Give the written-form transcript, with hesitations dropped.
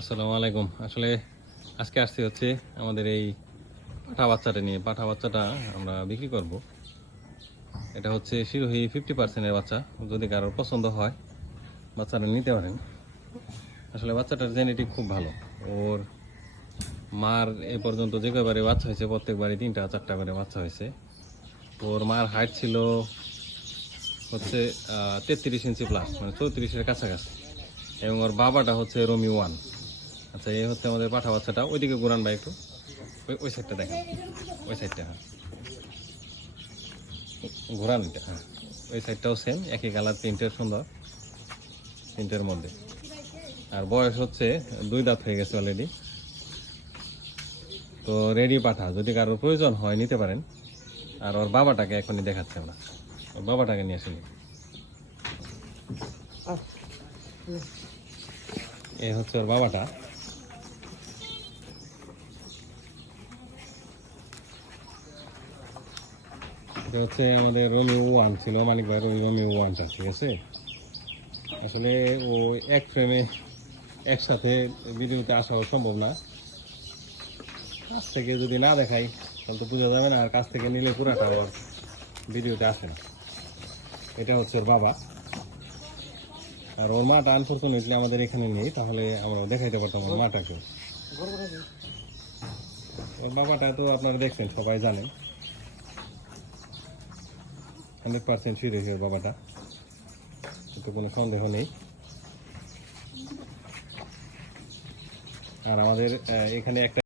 আসসালামু আলাইকুম। আসলে আজকে আসছি হচ্ছে আমাদের এই পাঠা বাচ্চাটা নিয়ে। পাঠা বাচ্চাটা আমরা বিক্রি করব। এটা হচ্ছে শিরোহী 50% বাচ্চা। যদি কারোর পছন্দ হয় বাচ্চাটা নিতে পারেন। আসলে বাচ্চাটার জেনেটিক খুব ভালো। ওর মার এ পর্যন্ত যে কয়বারে বাচ্চা হয়েছে প্রত্যেকবারই 3টা 4টা করে বাচ্চা হয়েছে। ওর মার হাইট ছিল হচ্ছে 33 ইঞ্চি প্লাস, মানে 34-এর কাছাকাছি। এবং ওর বাবাটা হচ্ছে রোমি 1। আচ্ছা, এই হচ্ছে আমাদের পাঠা বাচ্চাটা। ওইদিকে ঘুরান ভাই একটু, ওই সাইডটা দেখেন, ওই সাইডটা, হ্যাঁ ঘোরান এটা, হ্যাঁ ওই সাইডটাও সেম একই কালার, প্রিন্টের সুন্দর, প্রিন্টের মধ্যে। আর বয়স হচ্ছে 2 দাঁত হয়ে গেছে অলরেডি। তো রেডি পাঠা, যদি কারোর প্রয়োজন হয় নিতে পারেন। আর ওর বাবাটাকে এখনই দেখাচ্ছে আমরা, ওর বাবাটাকে নিয়ে আসি। এই হচ্ছে ওর বাবাটা। এটা হচ্ছে আমাদের রোমিও 1 ছিল, মানিক ভাইয়ের ওই রোমিও 1টা, ঠিক আছে। আসলে ও এক ফ্রেমে একসাথে ভিডিওতে আসাও সম্ভব না। কাছ থেকে যদি না দেখাই তাহলে তো বোঝা যাবে না, আর কাছ থেকে নিলে পুরাটা ওর ভিডিওতে আসে না। এটা হচ্ছে ওর বাবা। আর ওর মাটা আনফর্চুনেটলি আমাদের এখানে নেই, তাহলে আমরা দেখাইতে পারতাম ওর মাটাকে। ওর বাবাটা তো আপনারা দেখছেন, সবাই জানেন, 100% সিরিয়াস ওর বাবাটা, তো কোনো সন্দেহ নেই। আর আমাদের এখানে একটা